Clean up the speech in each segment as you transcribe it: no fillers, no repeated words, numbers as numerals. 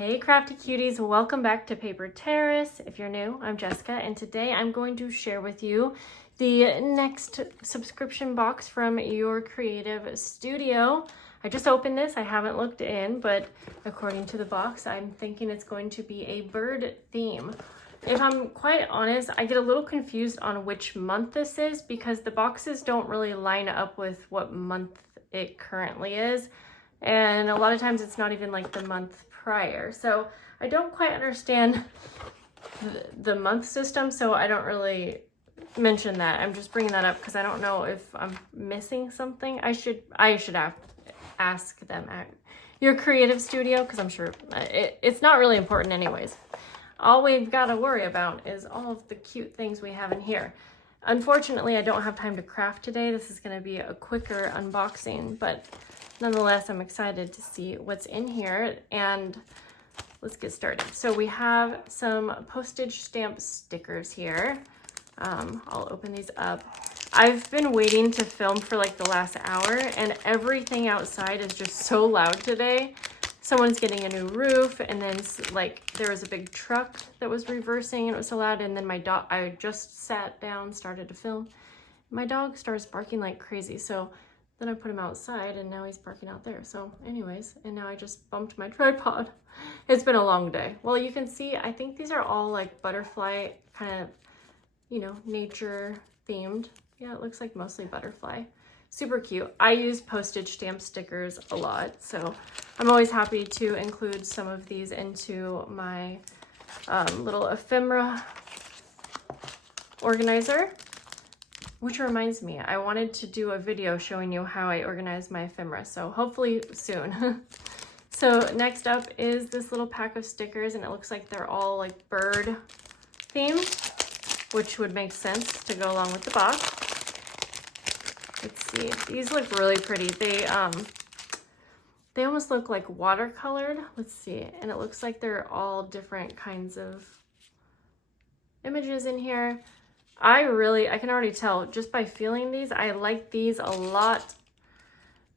Hey crafty cuties, welcome back to Paper Terrace. If you're new, I'm Jessica, and today I'm going to share with you the next subscription box from Your Creative Studio. I just opened this, I haven't looked in, but according to the box, I'm thinking it's going to be a bird theme. If I'm quite honest, I get a little confused on which month this is because the boxes don't really line up with what month it currently is. And a lot of times it's not even like the month prior. So I don't quite understand the month system, so I don't really mention that. I'm just bringing that up because I don't know if I'm missing something. I should ask them at Your Creative Studio because I'm sure it's not really important anyways. All we've got to worry about is all of the cute things we have in here. Unfortunately, I don't have time to craft today. This is going to be a quicker unboxing, but nonetheless, I'm excited to see what's in here, and let's get started. So we have some postage stamp stickers here. I'll open these up. I've been waiting to film for like the last hour, and everything outside is just so loud today. Someone's getting a new roof, and then like there was a big truck that was reversing and it was so loud, and then my dog, I just sat down, started to film. My dog starts barking like crazy, so then I put him outside and now he's barking out there. So anyways, and now I just bumped my tripod. It's been a long day. Well, you can see, I think these are all like butterfly kind of, you know, nature themed. Yeah, it looks like mostly butterfly. Super cute. I use postage stamp stickers a lot, so I'm always happy to include some of these into my little ephemera organizer. Which reminds me, I wanted to do a video showing you how I organize my ephemera, so hopefully soon. So next up is this little pack of stickers, and it looks like they're all like bird themed, which would make sense to go along with the box. Let's see, these look really pretty. They almost look like watercolored. Let's see, and it looks like they're all different kinds of images in here. I can already tell just by feeling these, I like these a lot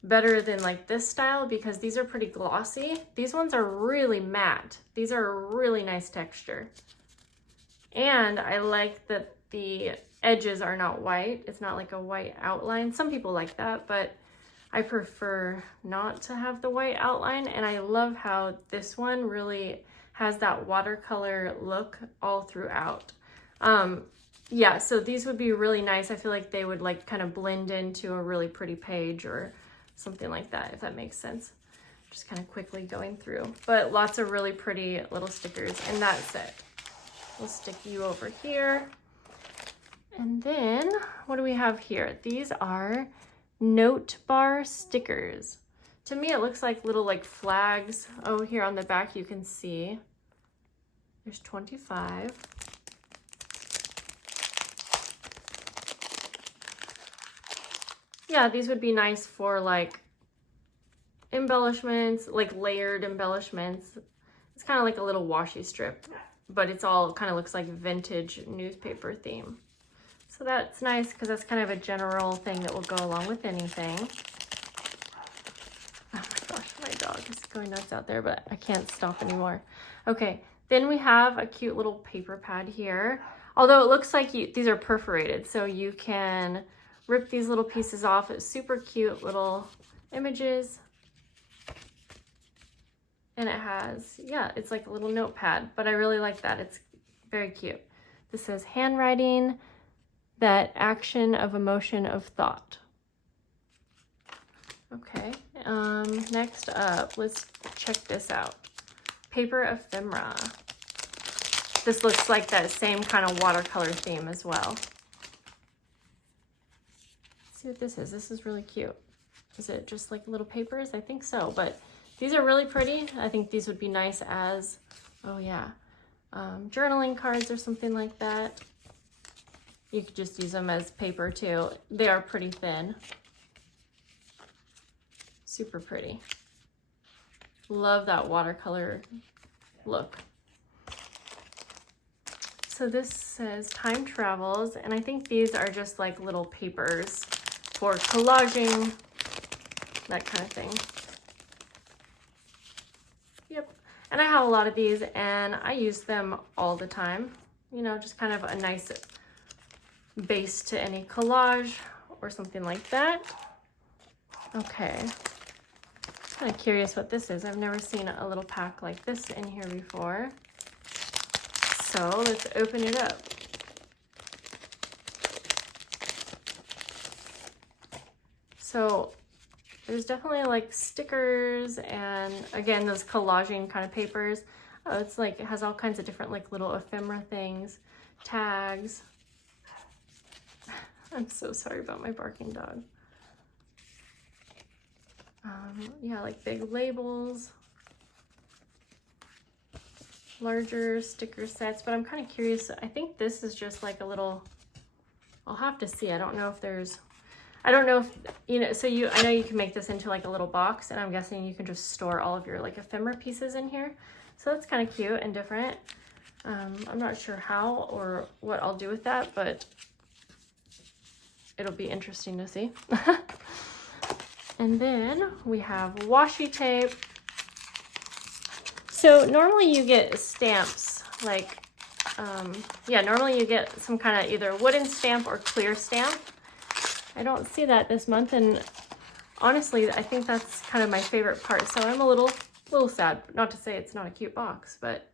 better than like this style because these are pretty glossy. These ones are really matte. These are a really nice texture. And I like that the edges are not white. It's not like a white outline. Some people like that, but I prefer not to have the white outline. And I love how this one really has that watercolor look all throughout. Yeah, so these would be really nice. I feel like they would like kind of blend into a really pretty page or something like that, if that makes sense. Just kind of quickly going through, but lots of really pretty little stickers, and that's it. We'll stick you over here. And then what do we have here? These are note bar stickers. To me, it looks like little like flags. Oh, here on the back, you can see there's 25. Yeah, these would be nice for like embellishments, like layered embellishments. It's kind of like a little washi strip, but it's all kind of looks like vintage newspaper theme. So that's nice because that's kind of a general thing that will go along with anything. Oh my gosh, my dog is going nuts out there, but I can't stop anymore. Okay, then we have a cute little paper pad here. Although it looks like these are perforated, so you can rip these little pieces off. It's super cute little images. And it has, yeah, it's like a little notepad, but I really like that. It's very cute. This says handwriting, that action of emotion of thought. Okay, next up, let's check this out. Paper ephemera. This looks like that same kind of watercolor theme as well. See what this is. This is really cute. Is it just like little papers? I think so, but these are really pretty. I think these would be nice as, oh yeah, journaling cards or something like that. You could just use them as paper too. They are pretty thin. Super pretty. Love that watercolor look. So this says time travels, and I think these are just like little papers for collaging, that kind of thing. Yep. And I have a lot of these and I use them all the time. You know, just kind of a nice base to any collage or something like that. Okay. Kind of curious what this is. I've never seen a little pack like this in here before. So let's open it up. So there's definitely like stickers and again, those collaging kind of papers. Oh, it's like, it has all kinds of different like little ephemera things, tags. I'm so sorry about my barking dog. Yeah, like big labels, larger sticker sets, but I'm kind of curious. I think this is just like a little, I'll have to see. I don't know if there's, I don't know if, you know, so I know you can make this into like a little box, and I'm guessing you can just store all of your like ephemera pieces in here. So that's kind of cute and different. I'm not sure how or what I'll do with that, but it'll be interesting to see. And then we have washi tape. So normally you get stamps like, yeah, normally you get some kind of either wooden stamp or clear stamp. I don't see that this month, and honestly, I think that's kind of my favorite part. So I'm a little sad, not to say it's not a cute box, but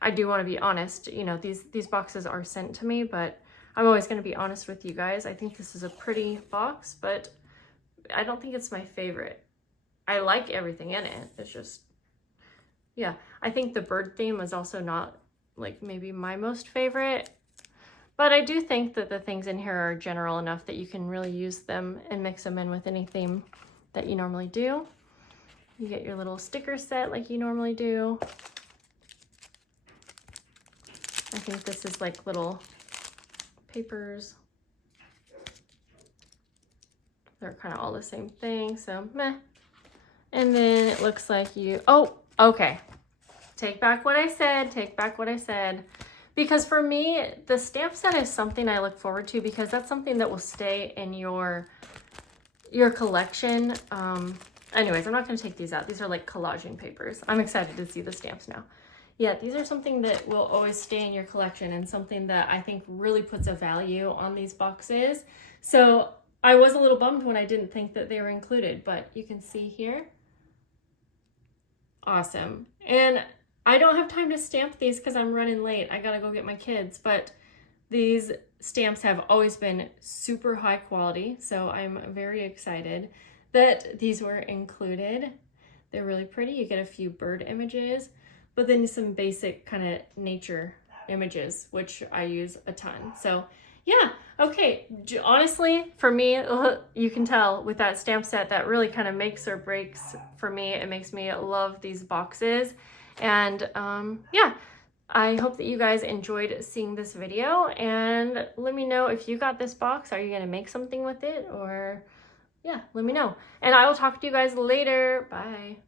I do want to be honest. You know, these boxes are sent to me, but I'm always going to be honest with you guys. I think this is a pretty box, but I don't think it's my favorite. I like everything in it. It's just, yeah, I think the bird theme is also not like maybe my most favorite, but I do think that the things in here are general enough that you can really use them and mix them in with any theme that you normally do. You get your little sticker set like you normally do. I think this is like little papers. They're kind of all the same thing, so meh. And then it looks like you, oh, okay. Take back what I said, take back what I said. Because for me, the stamp set is something I look forward to because that's something that will stay in your collection. Anyways, I'm not gonna take these out. These are like collaging papers. I'm excited to see the stamps now. Yeah, these are something that will always stay in your collection and something that I think really puts a value on these boxes. So I was a little bummed when I didn't think that they were included, but you can see here. Awesome. And I don't have time to stamp these because I'm running late. I gotta go get my kids, but these stamps have always been super high quality, so I'm very excited that these were included. They're really pretty. You get a few bird images, but then some basic kind of nature images, which I use a ton. So yeah, okay. Honestly, for me, you can tell with that stamp set, that really kind of makes or breaks for me. It makes me love these boxes. And yeah, I hope that you guys enjoyed seeing this video, and let me know if you got this box. Are you gonna make something with it? Or yeah, let me know. And I will talk to you guys later. Bye.